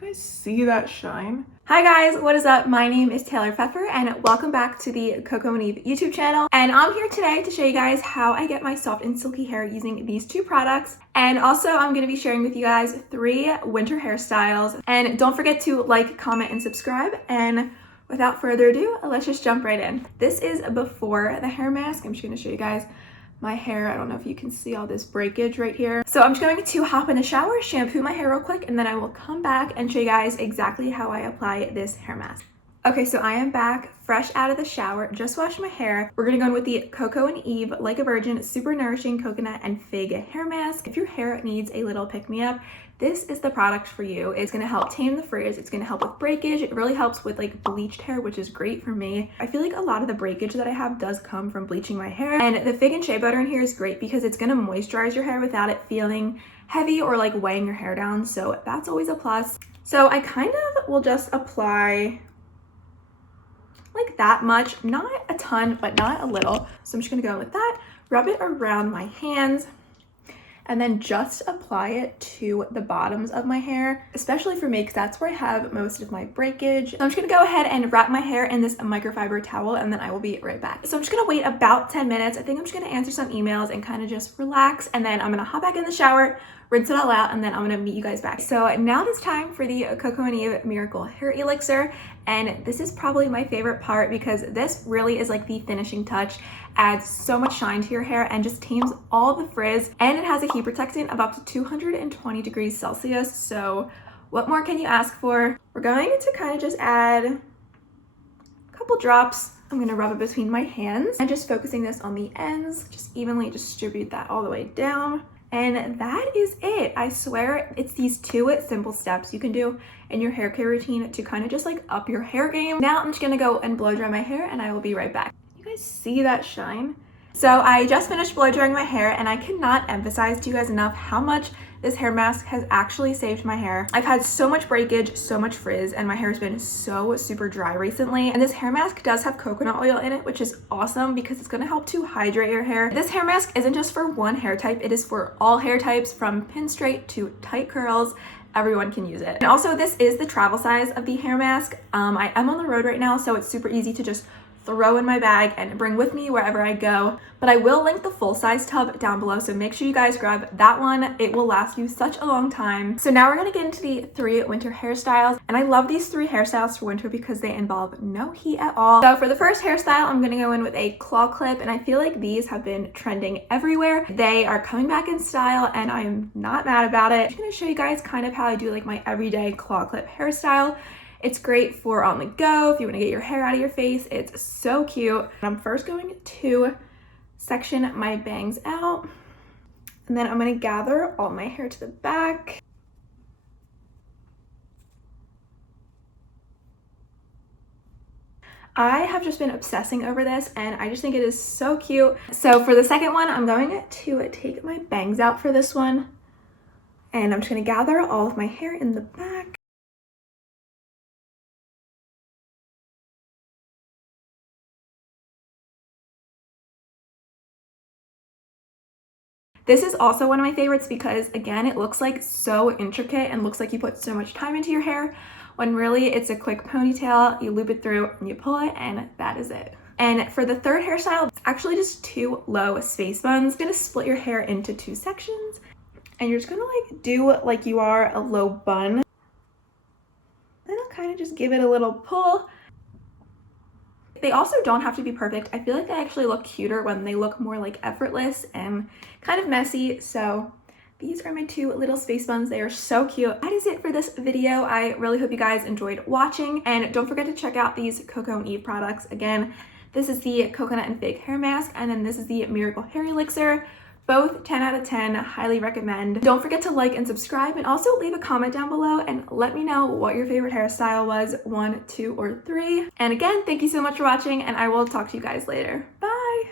You guys see that shine? Hi guys, what is up? My name is Taylor Pfeffer and welcome back to the Coco and Eve YouTube channel. And I'm here today to show you guys how I get my soft and silky hair using these two products. And also I'm going to be sharing with you guys 3 winter hairstyles. And don't forget to like, comment, and subscribe. And without further ado, let's just jump right in. This is before the hair mask. I'm just going to show you guys my hair. I don't know if you can see all this breakage right here. So I'm just going to hop in the shower, shampoo my hair real quick, and then I will come back and show you guys exactly how I apply this hair mask. Okay, so I am back fresh out of the shower, just washed my hair. We're gonna go in with the Coco and Eve Like a Virgin Super Nourishing Coconut and Fig Hair Mask. If your hair needs a little pick-me-up, this is the product for you. It's gonna help tame the frizz, it's gonna help with breakage. It really helps with like bleached hair, which is great for me. I feel like a lot of the breakage that I have does come from bleaching my hair. And the Fig and Shea Butter in here is great because it's gonna moisturize your hair without it feeling heavy or like weighing your hair down. So that's always a plus. So I kind of will just apply like that much, not a ton, but not a little. So I'm just gonna go with that, rub it around my hands, and then just apply it to the bottoms of my hair, especially for me because that's where I have most of my breakage. So I'm just gonna go ahead and wrap my hair in this microfiber towel, and then I will be right back. So I'm just gonna wait about 10 minutes. I think I'm just gonna answer some emails and kind of just relax, and then I'm gonna hop back in the shower, rinse it all out, and then I'm gonna meet you guys back. So now it's time for the Coco and Eve Miracle Hair Elixir, and this is probably my favorite part because this really is like the finishing touch. Adds so much shine to your hair and just tames all the frizz, and it has a heat protectant of up to 220 degrees Celsius. So what more can you ask for? We're going to kind of just add a couple drops. I'm gonna rub it between my hands and just focusing this on the ends, just evenly distribute that all the way down. And that is it. I swear it's these 2 simple steps you can do in your hair care routine to kind of just like up your hair game. Now I'm just gonna go and blow dry my hair and I will be right back. You guys see that shine? So I just finished blow drying my hair and I cannot emphasize to you guys enough how much this hair mask has actually saved my hair. I've had so much breakage, so much frizz, and my hair has been so super dry recently. And this hair mask does have coconut oil in it, which is awesome because it's gonna help to hydrate your hair. This hair mask isn't just for one hair type, it is for all hair types from pin straight to tight curls. Everyone can use it. And also this is the travel size of the hair mask. I am on the road right now, so it's super easy to just throw in my bag and bring with me wherever I go. But I will link the full size tub down below, so make sure you guys grab that one. It will last you such a long time. So now we're gonna get into the 3 winter hairstyles, and I love these 3 hairstyles for winter because they involve no heat at all. So for the first hairstyle, I'm gonna go in with a claw clip, and I feel like these have been trending everywhere. They are coming back in style and I am not mad about it. I'm just gonna show you guys kind of how I do like my everyday claw clip hairstyle. It's great for on the go, if you want to get your hair out of your face. It's so cute. I'm first going to section my bangs out, and then I'm going to gather all my hair to the back. I have just been obsessing over this and I just think it is so cute. So for the second one, I'm going to take my bangs out for this one, and I'm just going to gather all of my hair in the back. This is also one of my favorites because again, it looks like so intricate and looks like you put so much time into your hair when really it's a quick ponytail. You loop it through and you pull it, and that is it. And for the third hairstyle, it's actually just 2 low space buns. You're gonna split your hair into 2 sections, and you're just gonna like do like you are a low bun. Then I'll kind of just give it a little pull. They also don't have to be perfect. I feel like they actually look cuter when they look more like effortless and kind of messy. So these are my 2 little space buns. They are so cute. That is it for this video. I really hope you guys enjoyed watching, and don't forget to check out these Coco and Eve products. Again, this is the Coconut and Fig Hair Mask, and then this is the Miracle Hair Elixir. Both 10 out of 10, highly recommend. Don't forget to like and subscribe, and also leave a comment down below and let me know what your favorite hairstyle was, 1, 2, or 3. And again, thank you so much for watching, and I will talk to you guys later. Bye!